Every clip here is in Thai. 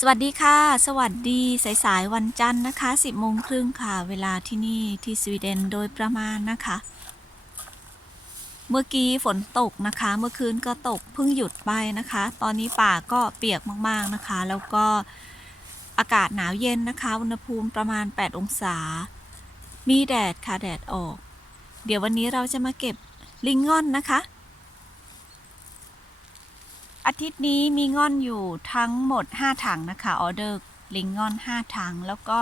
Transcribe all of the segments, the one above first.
สวัสดีค่ะ สวัสดีสายๆวันจันทร์นะคะ 10โมงครึ่งค่ะ เวลาที่นี่ที่สวีเดนโดยประมาณนะคะ เมื่อกี้ฝนตกนะคะ เมื่อคืนก็ตกเพิ่งหยุดไปนะคะ ตอนนี้ป่าก็เปียกมากๆนะคะ แล้วก็อากาศหนาวเย็นนะคะ อุณหภูมิประมาณ 8 องศา มีแดดค่ะแดดออก เดี๋ยววันนี้เราจะมาเก็บลิงงอนนะคะ อาทิตย์นี้มีง่อนอยู่ทั้งหมด 5 ถังนะคะออเดอร์ลิงง่อน 5 ถัง แล้วก็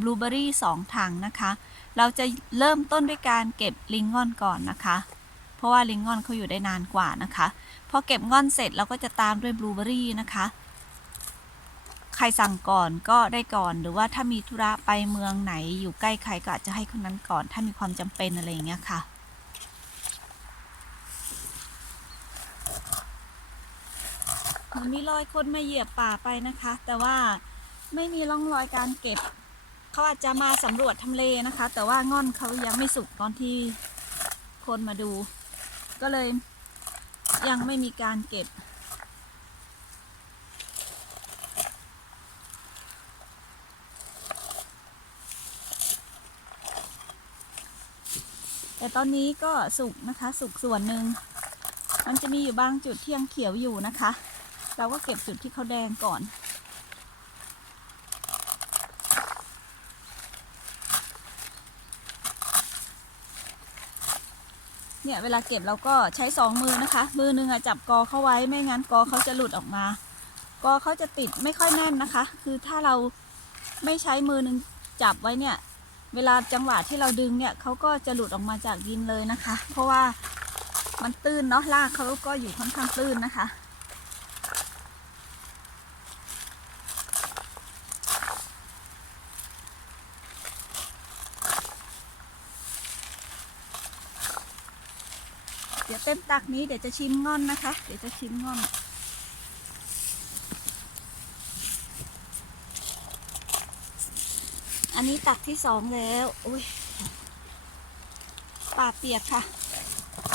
บลูเบอรี่2ถังนะคะ เราจะเริ่มต้นด้วยการเก็บลิงง่อนก่อนนะคะ เพราะว่าลิงง่อนเขาอยู่ได้นานกว่านะคะพอเก็บง่อนเสร็จเราก็จะตามด้วยบลูเบอรี่นะคะ ใครสั่งก่อนก็ได้ก่อนหรือว่าถ้ามีธุระไปเมืองไหนอยู่ใกล้ใครก็อาจจะให้คนนั้นก่อน ถ้ามีความจำเป็นอะไรอย่างเงี้ยค่ะ มันมีรอยคนมาเหยียบป่าไปนะคะ แต่ว่าไม่มีร่องรอยการเก็บ เขาอาจจะมาสำรวจทำเลนะคะ แต่ว่าง่อนเขายังไม่สุกตอนที่คนมาดู ก็เลยยังไม่มีการเก็บ แต่ตอนนี้ก็สุกนะคะ สุกส่วนหนึ่ง มันจะมีอยู่บางจุดที่ยังเขียวอยู่นะคะ เราก็เก็บจุดที่เขาแดงก่อน เนี่ยเวลาเก็บเราก็ใช้สองมือนะคะ มือหนึ่งอะจับกอเขาไว้ไม่งั้นกอเขาจะหลุดออกมา กอเขาจะติดไม่ค่อยแน่นนะคะ คือถ้าเราไม่ใช้มือหนึ่งจับไว้เนี่ย เวลาจังหวะที่เราดึงเนี่ยเขาก็จะหลุดออกมาจากดินเลยนะคะ เพราะว่ามันตื้นเนาะรากเขาก็อยู่ค่อนข้างตื้นนะคะ เต็มตักนี้เดี๋ยวจะชิมง่อนนะคะ เดี๋ยวจะชิมง่อนอันนี้ตักที่สองแล้วอุ้ยป่าเปียกค่ะ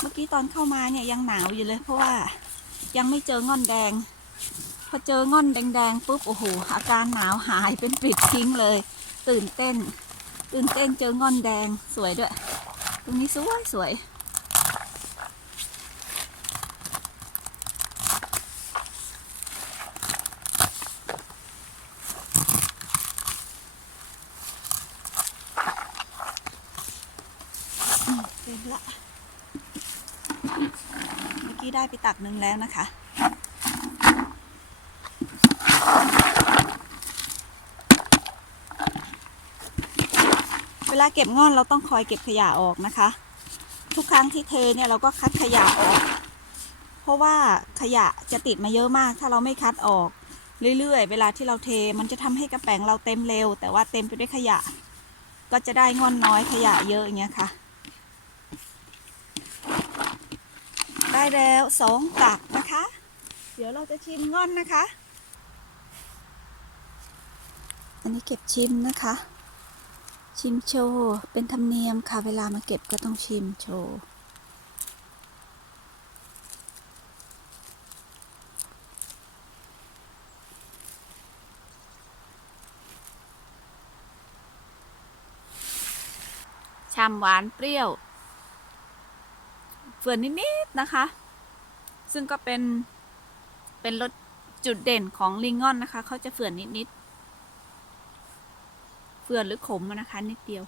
เมื่อกี้ตอนเข้ามาเนี่ยยังหนาวอยู่เลย เพราะว่ายังไม่เจอง่อนแดง พอเจอง่อนแดงๆปุ๊บโอ้โหอาการหนาวหายเป็นปลิดทิ้งเลย ตื่นเต้น ตื่นเต้นเจอง่อนแดงสวยด้วย ตรงนี้สวยสวย อืมเต็มละ เมื่อกี้ ได้ไปตักหนึ่งแล้วนะคะ เวลาเก็บงอนเราต้องคอยเก็บขยะออกนะคะ ทุกครั้งที่เทเนี่ยเราก็คัดขยะออก เพราะว่าขยะจะติดมาเยอะมาก ถ้าเราไม่คัดออกเรื่อยๆ เวลาที่เราเทมันจะทำให้กระแป้งเราเต็มเร็ว แต่ว่าเต็มไปด้วยขยะ ก็จะได้งอนน้อยขยะเยอะอย่างเงี้ยค่ะ ได้แล้วสองตักนะคะ เดี๋ยวเราจะชิมง่อนนะคะ อันนี้เก็บชิมนะคะ ชิมโชว์ เป็นธรรมเนียมค่ะ เวลามาเก็บก็ต้องชิมโชว์ชามหวานเปรี้ยว เฟื่อนนิดๆนะคะ ซึ่งก็เป็นเป็นรสจุดเด่นของลิงงอนนะคะเขาจะเฟื่อนนิดๆเฟื่อนหรือขมนะคะนิดเดียว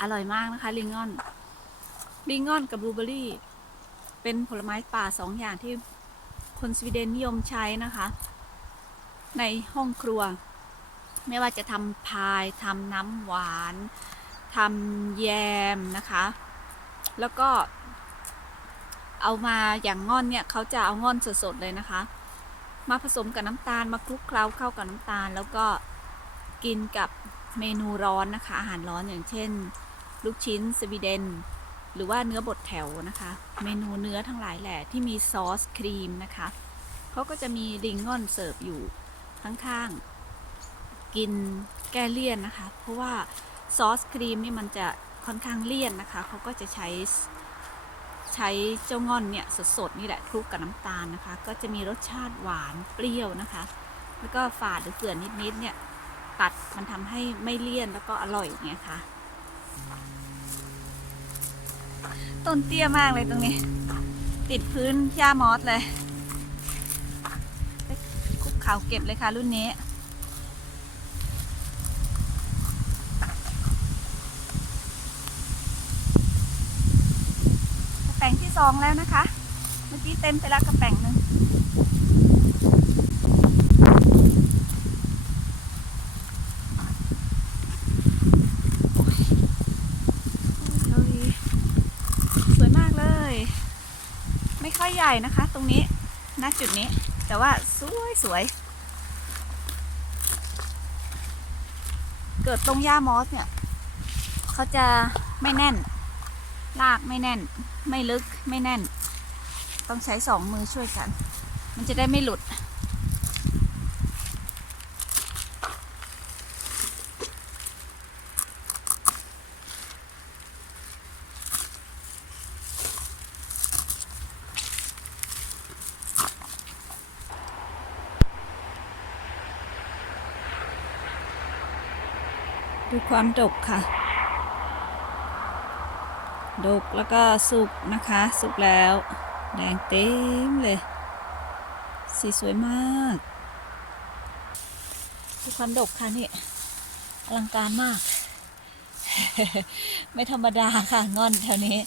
อร่อยมากนะคะลิงงอนลิงงอนกับบลูเบอรี่ เป็นผลไม้ป่าสองอย่างที่คนสวีเดนนิยมใช้นะคะ ในห้องครัว ไม่ว่าจะทำพายทำน้ำหวานทำแยมนะคะ แล้วก็ เอามาอย่างง่อนเนี่ยเขาจะเอาง่อนสดๆเลยนะคะ มาผสมกับน้ำตาลมาคลุกเคล้าเข้ากับน้ำตาล แล้วก็กินกับเมนูร้อนนะคะ อาหารร้อนอย่างเช่น ลูกชิ้นสวีเดน หรือว่าเนื้อบดแถวนะคะ เมนูเนื้อทั้งหลายแหละที่มีซอสครีมนะคะเขาก็จะมีลิงง่อนเสิร์ฟอยู่ข้างๆ กินแก้เลี่ยนนะคะ เพราะว่าซอสครีมนี่มันจะค่อนข้างเลี่ยนนะคะเขาก็จะใช้ใช้เจ้างอนเนี่ยสดๆนี่แหละคลุกกับน้ำตาลนะคะ ก็จะมีรสชาติหวานเปรี้ยวนะคะ แล้วก็ฝาดหรือเกลือนิดๆเนี่ยตัดมันทำให้ไม่เลี่ยนแล้วก็อร่อยอย่างเงี้ยค่ะต้นเตี้ยมากเลยตรงนี้ ติดพื้นหญ้ามอสเลยคุกเข่าเก็บเลยค่ะรุ่นนี้ กระแป่งที่ สองแล้วนะคะ เมื่อกี้เต็มไปแล้วกระแป่งหนึ่งสวยมากเลย ไม่ค่อยใหญ่นะคะ ตรงนี้ณจุดนี้ แต่ว่าสวยสวย เกิดตรงหญ้ามอสเนี่ย เขาจะไม่แน่น ลากไม่แน่น ไม่ลึกไม่แน่น ต้องใช้สองมือช่วยกัน มันจะได้ไม่หลุด ดูความดกค่ะ ดกแล้วก็สุกนะคะ สุกแล้ว แดงเต็มเลย สีสวยมากดูความดกค่ะนี่อลังการมาก ไม่ธรรมดาค่ะงอนแถวนี้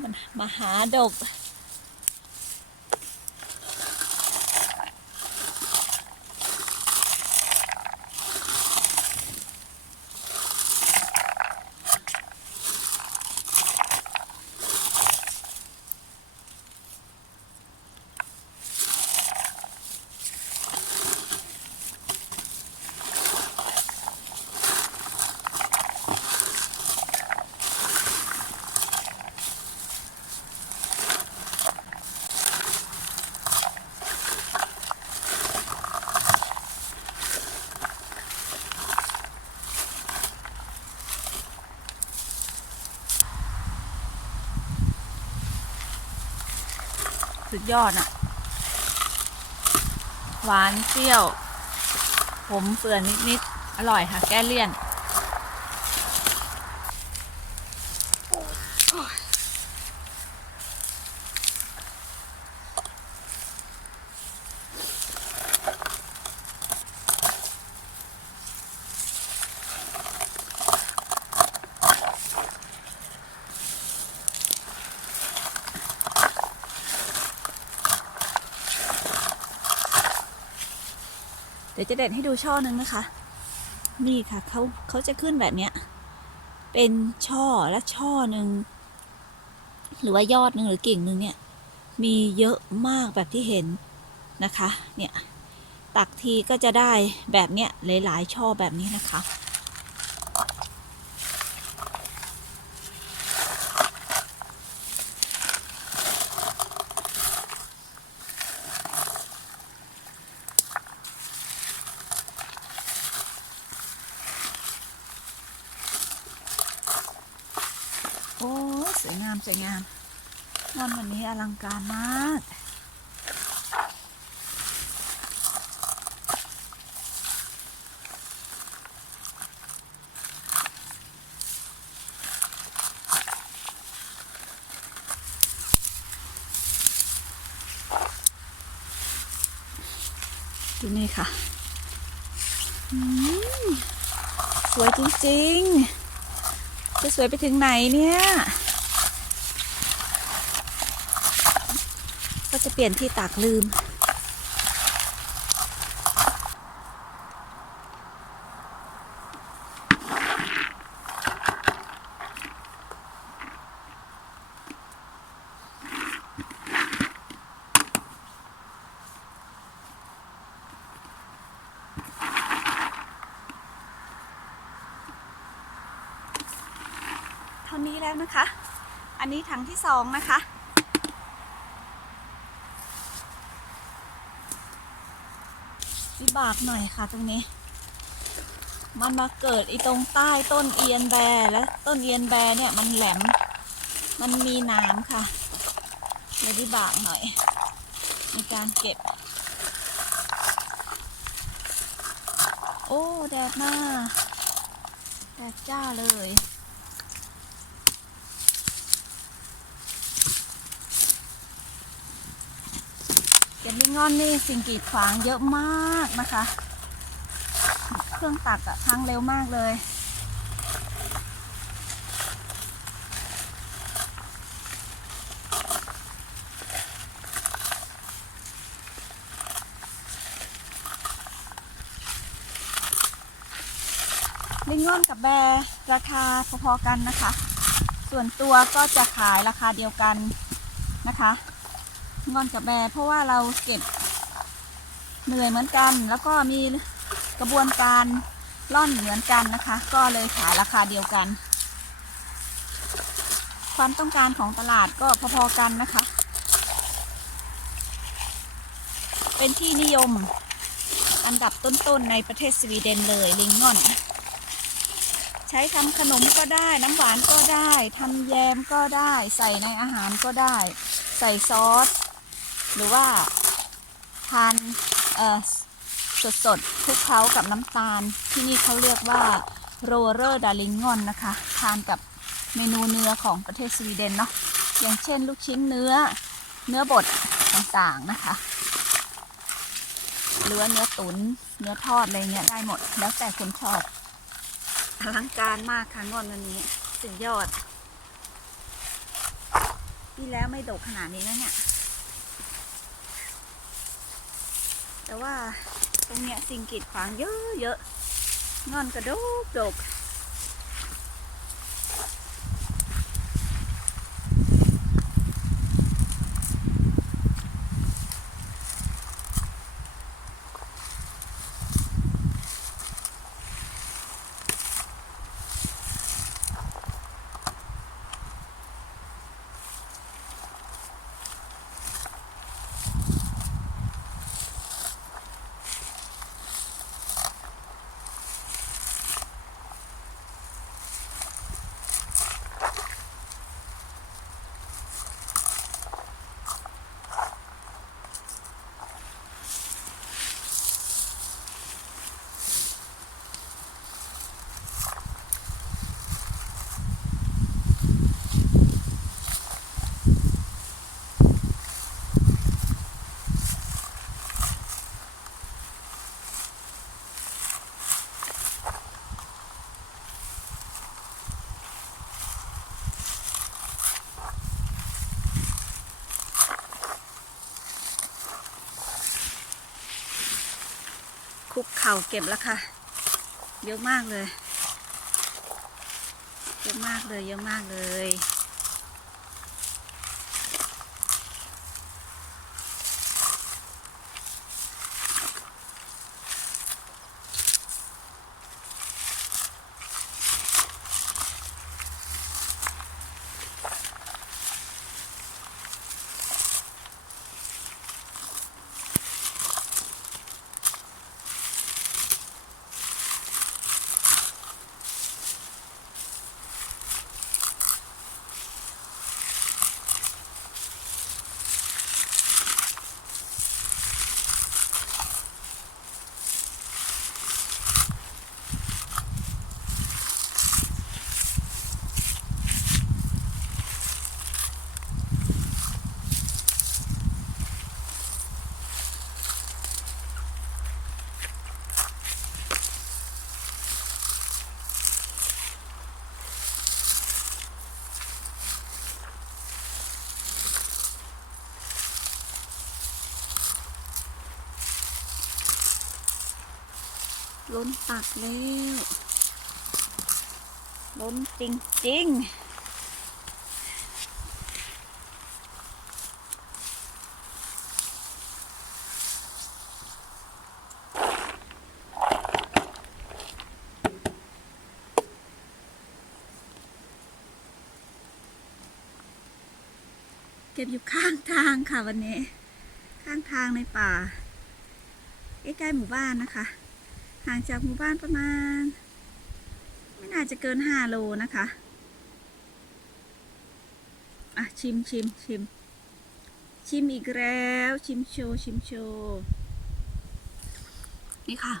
มันมาหาดก สุดยอดอะหวานเปรี้ยว ผมเปื่อนนิด ๆ อร่อยค่ะ แก้เลี่ยน ดี๋ยวจะเด็ดให้ดูช่อหนึ่งนะคะ นี่ค่ะเขาเขาจะขึ้นแบบเนี้ย เป็นช่อและช่อหนึ่งหรือว่ายอดหนึ่งหรือกิ่งหนึ่งเนี่ย มีเยอะมากแบบที่เห็นนะคะ เนี่ย ตักทีก็จะได้แบบเนี้ยหลายๆช่อแบบนี้นะคะ โอ้สวยงามสวยงามงานวันนี้อลังการมากดูนี่ค่ะ สวยจริง วยไปถึงไหนเนี่ย ก็จะเปลี่ยนที่ตากลืม เท่านี้แล้วนะคะ อันนี้ ถังที่สองนะคะ วิบากหน่อยค่ะตรงนี้ มันมาเกิดอีตรงใต้ต้นเอียนแบและต้นเอียนแบเนี่ยมันแหลม มันมีน้ำค่ะเลยดีบากหน่อย ในการเก็บ โอ้ แดดมากแดดจ้าเลย ลิงงอนนี่สิ่งกีดขวางเยอะมากนะคะ เครื่องตัดอะพังเร็วมากเลย ลิงงอนกับแบร์ราคาพอๆกันนะคะ ส่วนตัวก็จะขายราคาเดียวกันนะคะ งอนกับแบรเพราะว่าเราเก็บเหนื่อยเหมือนกัน แล้วก็มีกระบวนการล่อนเหมือนกันนะคะ ก็เลยขายราคาเดียวกัน ความต้องการของตลาดก็พอๆกันนะคะ เป็นที่นิยมอันดับต้นๆในประเทศสวีเดนเลยลิงงอน ใช้ทำขนมก็ได้น้ำหวานก็ได้ทำแยมก็ได้ ใส่ในอาหารก็ได้ ใส่ซอส หรือว่าทานเอ่อสดๆคลุกเคล้ากับน้ำตาล ที่นี่เขาเรียกว่าโรเรอร์ดาลิงงอนนะคะ ทานกับเมนูเนื้อของประเทศสวีเดนเนาะอย่างเช่นลูกชิ้นเนื้อเนื้อบดต่างๆนะคะหรือว่าเนื้อตุน๋นเนื้อทอดอะไรเงี้ยได้หมด แล้วแต่คนชอบอลังการมากค่ะงอนวันนี้สุดยอดปีแล้วไม่โดกขนาดนี้นะเนี่ย แต่ว่าตรงเนี้ยสิ่งกีดขวางเยอะเยอะงอนกระโดกโดก คุกเข่าเก็บแล้วค่ะ เยอะมากเลย เยอะมากเลย เยอะมากเลย ล้นตักแล้ว ล้นจริงจริงเก็บอยู่ข้างทางค่ะวันนี้ ข้างทางในป่าใกล้ๆหมู่บ้านนะคะ ห่างจากหมู่บ้านประมาณ ไม่น่าจะเกินห้าโลนะคะอะชิมชิมชิมชิมอีกแล้วชิมโชว์ชิมโชว์นี่ค่ะ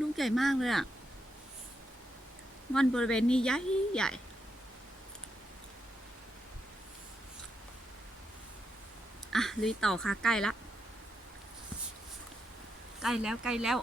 ลูกใหญ่มากเลยอะ่ะมันบริเวณนี้ใหญ่ใหญ่ อะลุยต่อค่ะใกล้ละ ใกล้แล้วใกล้แล้ว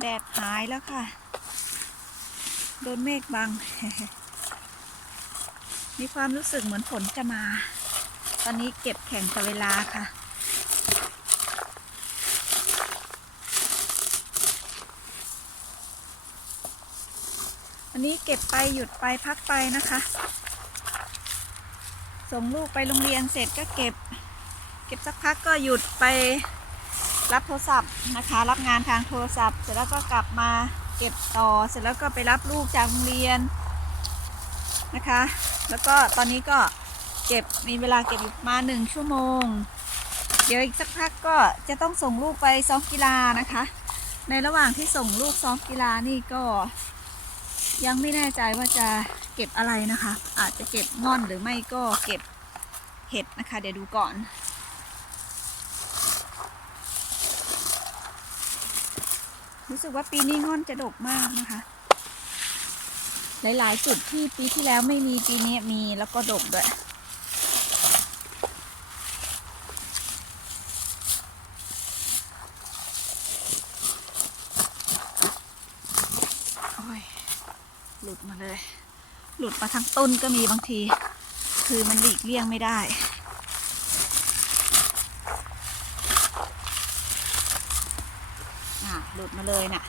แดดหายแล้วค่ะ โดนเมฆบัง มีความรู้สึกเหมือนฝนจะมา ตอนนี้เก็บแข่งกับเวลาค่ะวันนี้เก็บไปหยุดไปพักไปนะคะ ส่งลูกไปโรงเรียนเสร็จก็เก็บ เก็บสักพักก็หยุดไป รับโทรศัพท์นะคะ รับงานทางโทรศัพท์ เสร็จแล้วก็กลับมาเก็บต่อ เสร็จแล้วก็ไปรับลูกจากโรงเรียนนะคะ แล้วก็ตอนนี้ก็เก็บมีเวลาเก็บอยู่มาหนึ่งชั่วโมง เดี๋ยวอีกสักพักก็จะต้องส่งลูกไปซ้อมกีฬานะคะ ในระหว่างที่ส่งลูกซ้อมกีฬานี่ก็ยังไม่แน่ใจว่าจะเก็บอะไรนะคะ อาจจะเก็บง่อนหรือไม่ก็เก็บเห็ดนะคะ เดี๋ยวดูก่อน รู้สึกว่าปีนี้ง่อนจะดกมากนะคะ หลาย ๆ จุดที่ปีที่แล้วไม่มีปีนี้มีแล้วก็ดกด้วยโอ้ยหลุดมาเลย หลุดมาทั้งต้นก็มีบางที คือมันหลีกเลี่ยงไม่ได้ อะ หลุดมาเลยน่ะ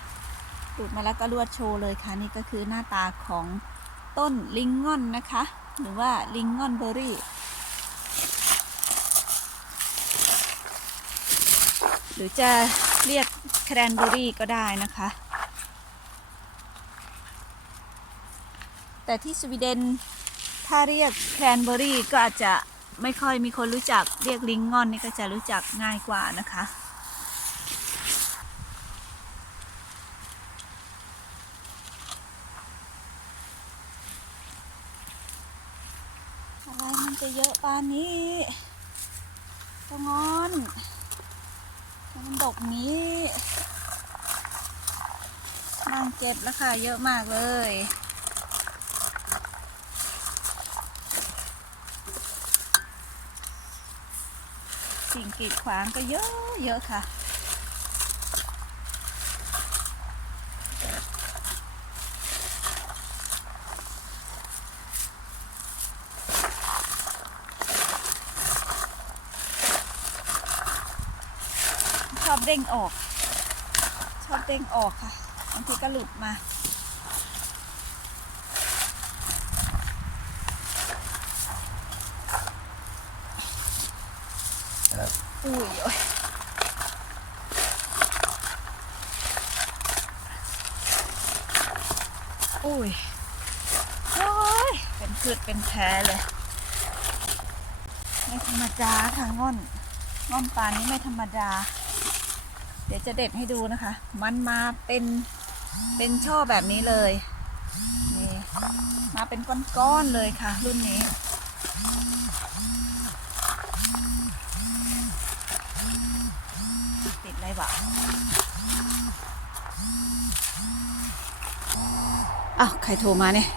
หลุดมาแล้วก็ลวดโชว์เลยค่ะ นี่ก็คือหน้าตาของต้นลิงงอนนะคะ หรือว่าลิงงอนเบอร์รี่ หรือจะเรียกแครนเบอร์รี่ก็ได้นะคะ แต่ที่สวีเดนถ้าเรียกแครนเบอร์รี่ก็อาจจะไม่ค่อยมีคนรู้จักเรียกลิงงอนนี่ก็จะรู้จักง่ายกว่านะคะ อะไรมันจะ เยอะปานนี้ตงอนมันดกนี้นั่งเก็บแล้วค่ะ เยอะมากเลยสิ่งกีดขวางก็เยอะเยอะค่ะ เด้งออก ชอบเด้งออกค่ะบางทีก็หลุดมา อุ้ยโอ้ยอุ้ยโอ้ยเป็นพืชเป็นแผลเลย ไม่ธรรมดาค่ะง่อนง่อนปลานี้ไม่ธรรมดาเดี๋ยวจะเด็ดให้ดูนะคะ มันมาเป็นเป็นช่อแบบนี้เลยนี่มาเป็นก้อนๆเลยค่ะ รุ่นนี้ ติดอะไรวะอ้าวใครโทรมาเนี่ย